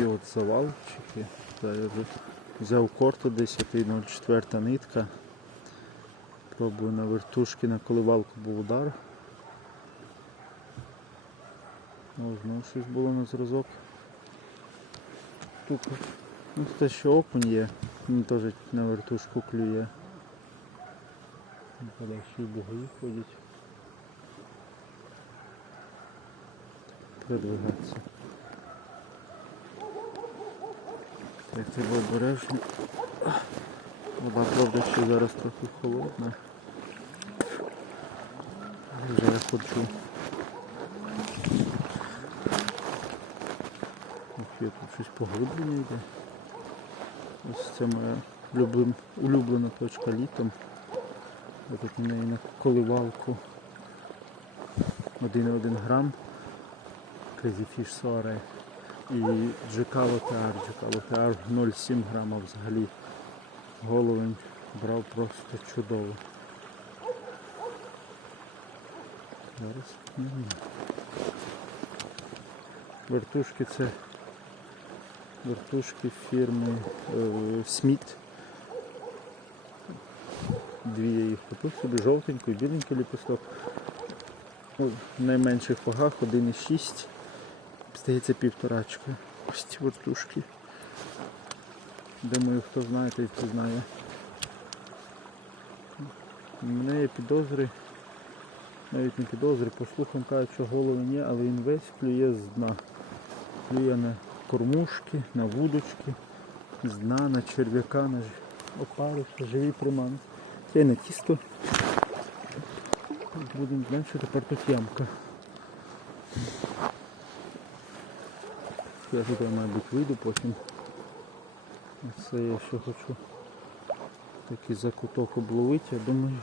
такі от завалчики. Зараз я взяв корту 10.04 нитка. Пробую на вертушки, на коливалку був удар. О, знову щось було на зразок. Тут ну, те, що окунь є, він теж на вертушку клює. Подальші бугаї ходять. Продвигатися. Так, треба обережно. Вода, правда, ще зараз трохи холодна. Вже я ходжу. Ох, є тут щось поглиблення йде. Ось це моя улюблен- улюблена точка літом. Я тут на неї на коливалку 1,1 грам. Crazy Fish Soare і GK LTR, GK LTR 0,7 грама взагалі. Головень брав просто чудово. Зараз. Вертушки це вертушки фірми е, Сміт. Дві я їх купив собі, жовтенький, біленький ліпісток. Ну, В найменших вагах 1,6. Здається, півторачка. Ось ці вертушки. Думаю, хто знає, той знає. У мене є підозри, навіть не підозри, по слухам кажуть, що голови ні, але він весь клює з дна. Клює на кормушки, на вудочки, з дна, на черв'яка, на опарища, живі примани. Це на тісто. Будемо знати, що тепер тут ямка. Я туди, мабуть, вийду потім. Це я ще хочу такий закуток обловити, я думаю.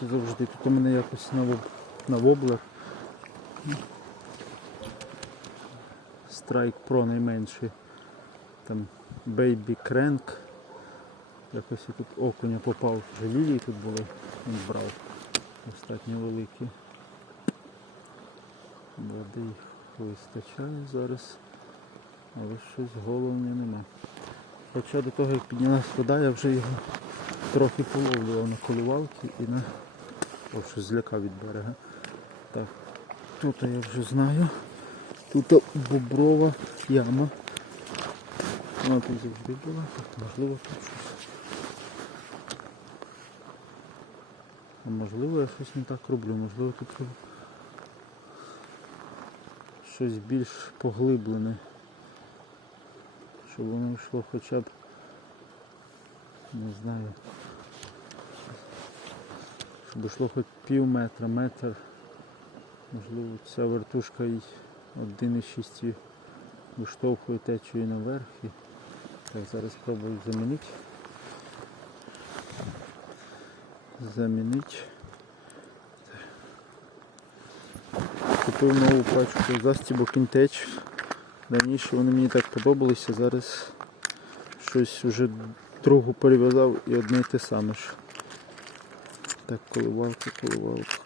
Тут завжди тут у мене якось на, воб... на воблер. Strike Pro найменший. Там Baby Crank. Якось я тут окуня попав. Вже лілії тут були, він брав. Достатньо великі. Води їх вистачає зараз, але щось головне нема. Хоча до того як піднялась вода, я вже його трохи половлював на коливалки і на... О, щось злякав від берега. Так, тут я вже знаю. Тут боброва яма. Вона тут завжди була, можливо тут щось. А можливо я щось не так роблю, можливо тут щось більш поглиблене. Щоб воно йшло хоча б, не знаю, щоб йшло хоч пів метра, метр. Можливо ця вертушка і 1,6 виштовхує течію наверх. І... Так, зараз спробую замінити. Замінити. Купив нову пачку застібок Інтеч. Раніше вони мені так подобалися, зараз щось вже другу перев'язав і одне й те саме ж. Так, коливалка, коливалка.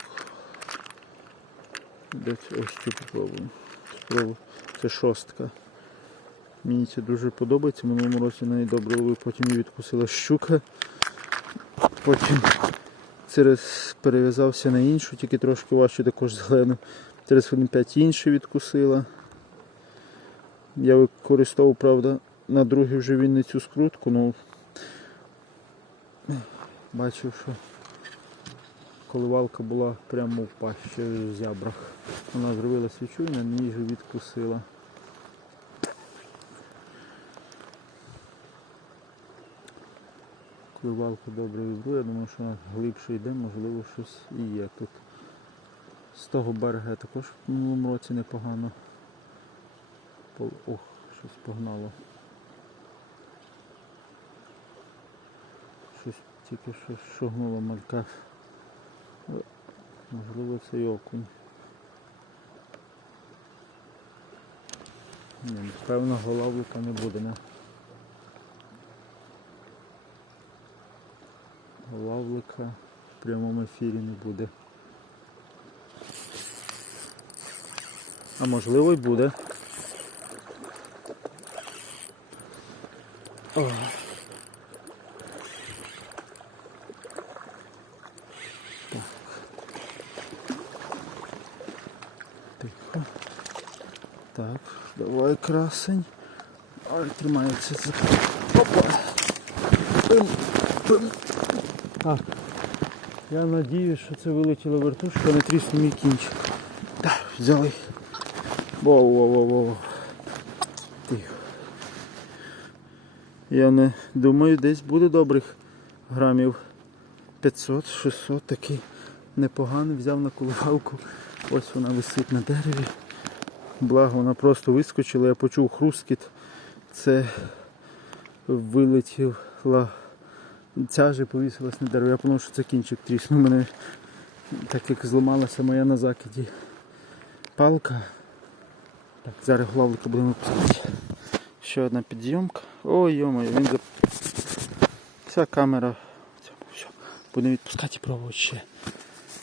Десь ось цю попробуємо. Спробую. Це шостка. Мені це дуже подобається. Минулому році на неї добре ловив, потім її відкусила щука. Потім через перев'язався на іншу, тільки трошки важче також зелену. Через хвилин 5 іншу відкусила. Я використовував, правда, на другій вже він не цю скрутку, ну бачив, що коливалка була прямо в пащі в зябрах. Вона зробила свічу і на ній вже відкусила. Коливалка добре вібрує, я думаю, що вона глибше йде, можливо щось і є тут. З того берега також в минулому році непогано. Ох, щось погнало. Щось тільки що шогнуло малька. Можливо це і окунь. Ні, певно головлика не буде, не? Головлика в прямому ефірі не буде. А можливо й буде. О. Так. Тихо. Так, давай красень. Ой, тримається за. Опа. Пим, пим. Так. Я надіюсь, що це вилетіла вертушка, не тріснув мій кінчик. Так, взяли. Воу, воу, воу, воу. Тихо. Я не думаю, десь буде добрих грамів 500-600 такий непоганий. Взяв на коливалку. Ось вона висить на дереві. Благо вона просто вискочила, я почув хрускіт. Це вилетіла ця повісилась на дерево. Я подумав, що це кінчик тріснув мене, так як зламалася моя на закиді палка. Так, зараз главлика будемо пускати. Ще одна підйомка. Ой, йомаю, він за... Вся камера. Будемо відпускати і пробувати ще.